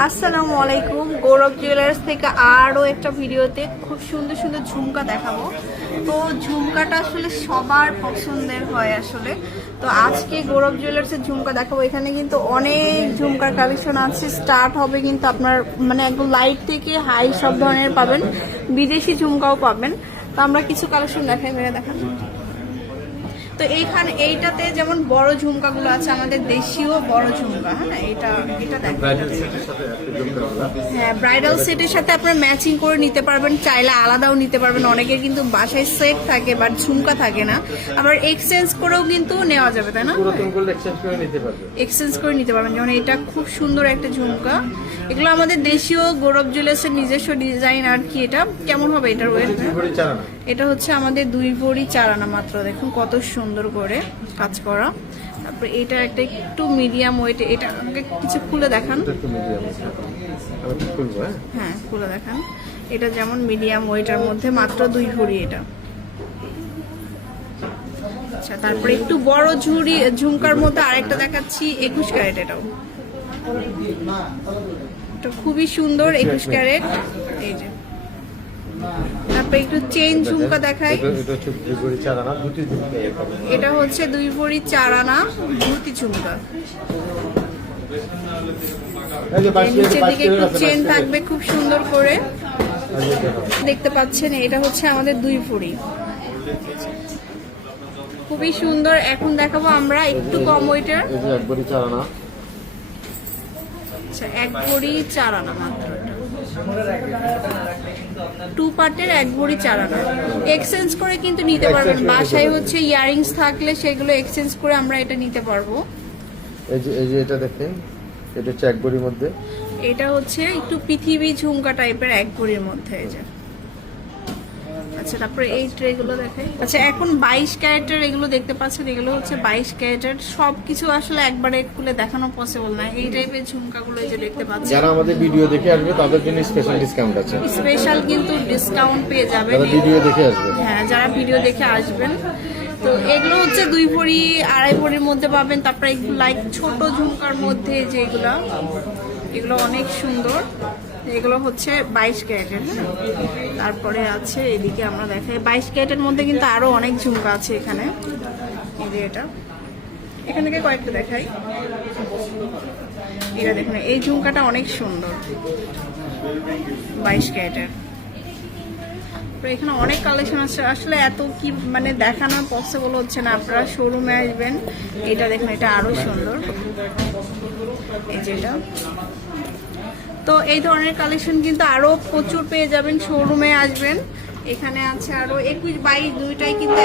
আসসালামু আলাইকুম। গৌরব জুয়েলার্স থেকে আরও একটা ভিডিওতে খুব সুন্দর সুন্দর ঝুমকা দেখাবো। তো ঝুমকাটা আসলে সবার পছন্দের হয় আসলে। তো আজকে গৌরব জুয়েলার্সের ঝুমকা দেখাবো। এখানে কিন্তু অনেক ঝুমকার কালেকশন আছে। স্টার্ট হবে কিন্তু আপনার মানে একদম লাইট থেকে হাই সব ধরনের পাবেন, বিদেশি ঝুমকাও পাবেন। তো আমরা কিছু কালেকশন দেখাই, দেখান। তো এইখানে এইটাতে যেমন বড় ঝুমকাগুলো আছে, আমাদের দেশীয় বড় ঝুমকা। হ্যাঁ, এটা হ্যাঁ, ব্রাইডাল সেটের সাথে আপনারা ম্যাচিং করে নিতে পারবেন, চাইলে আলাদাও নিতে পারবেন। অনেকের কিন্তু বাসায় সেট থাকে বাট ঝুমকা থাকে না, আবার এক্সচেঞ্জ করেও কিন্তু নেওয়া যাবে, তাই না? এক্সচেঞ্জ করে নিতে পারবেন। যেমন এটা খুব সুন্দর একটা ঝুমকা, এগুলো আমাদের দেশীয় গৌরব জুয়েলার্সের নিজস্ব ডিজাইন। আর কি এটা কেমন হবে এটার ওয়েট? এটা হচ্ছে আমাদের 2 ভরি 4 আনা মাত্র। দেখুন কত সুন্দর করে কাজ করা। তারপরে এটা একটা একটু মিডিয়াম ওয়েট, এটা আমাকে কিছু খুলে দেখান। হ্যাঁ, খুলে দেখান। এটা যেমন মিডিয়াম ওয়েটের মধ্যে মাত্র 2 ভরি এটা। আচ্ছা, তারপরে একটু বড় ঝুমকার মধ্যে আরেকটা দেখাচ্ছি, 21 ক্যারেট। এটাও এটা খুবই সুন্দর, 21 ক্যারেট। এই যে তারপরে একটু চেইন ঝুমকা দেখাই। এটা হচ্ছে 2 ভরি 4 আনা ধুতি ঝুমকা। নিচের দিকে একটু চেন থাকবে খুব সুন্দর করে, দেখতে পাচ্ছেন। এটা হচ্ছে আমাদের 2 ভরি, খুবই সুন্দর। এখন দেখাবো আমরা একটু কম ওয়েটের। আচ্ছা, 1 ভরি 4 আনা মাত্র। 2 পার্টের 1 ভরি 4 আনা। এক্সচেঞ্জ করে কিন্তু নিতে পারবেন। বাসায় হচ্ছে ইয়ারিংস থাকলে সেগুলো এক্সচেঞ্জ করে আমরা এটা নিতে পারবো। এই যে এটা দেখেন, এটা হচ্ছে 1 ভরির মধ্যে। এটা হচ্ছে একটু পৃথিবী ঝুমকা টাইপের 1 ভরির মধ্যে। এই যে আচ্ছা, তারপরে এই ট্রেগুলো দেখাই। আচ্ছা, এখন 22 ক্যারেটের এগুলো দেখতে পাচ্ছেন। এগুলো হচ্ছে 22 ক্যারেটের। সবকিছু আসলে একবারে খুলে দেখানো পসিবল না। এই টাইপের ঝুমকাগুলো এই যে দেখতে পাচ্ছেন। যারা আমাদের ভিডিও দেখে আসবে তাদের জন্য স্পেশাল ডিসকাউন্ট আছে। স্পেশাল কিন্তু ডিসকাউন্ট পেয়ে যাবেন যারা ভিডিও দেখে আসবে। হ্যাঁ, যারা ভিডিও দেখে আসবেন। তো এগুলো হচ্ছে 2 ভরি 2.5 ভরির মধ্যে পাবেন। তারপরে একটু লাইক ছোট ঝুমকার মধ্যে যেগুলো, এগুলো অনেক সুন্দর। এগুলো হচ্ছে 22 ক্যারেটের। হ্যাঁ, তারপরে আছে এদিকে আমরা দেখাই 22 ক্যারেটের মধ্যে কিন্তু আরো অনেক ঝুমকা আছে এখানে। এই যে এটা, এখান থেকে কয়েকটা দেখাই। এটা দেখুন, এই ঝুমকাটা অনেক সুন্দর, 22 ক্যারেটের। এখানে অনেক কালেকশন আছে, আসলে এত কি মানে দেখানো পসিবল হচ্ছে না। আপনারা শোরুমে আসবেন। এটা দেখুন, এটা আরো সুন্দর। এই যেটা, তো এই ধরনের কালেকশন কিন্তু আরো প্রচুর পেয়ে যাবেন। শোরুমে আসবেন। এখানে আছে আরো 21 22 দুইটাই কিন্তু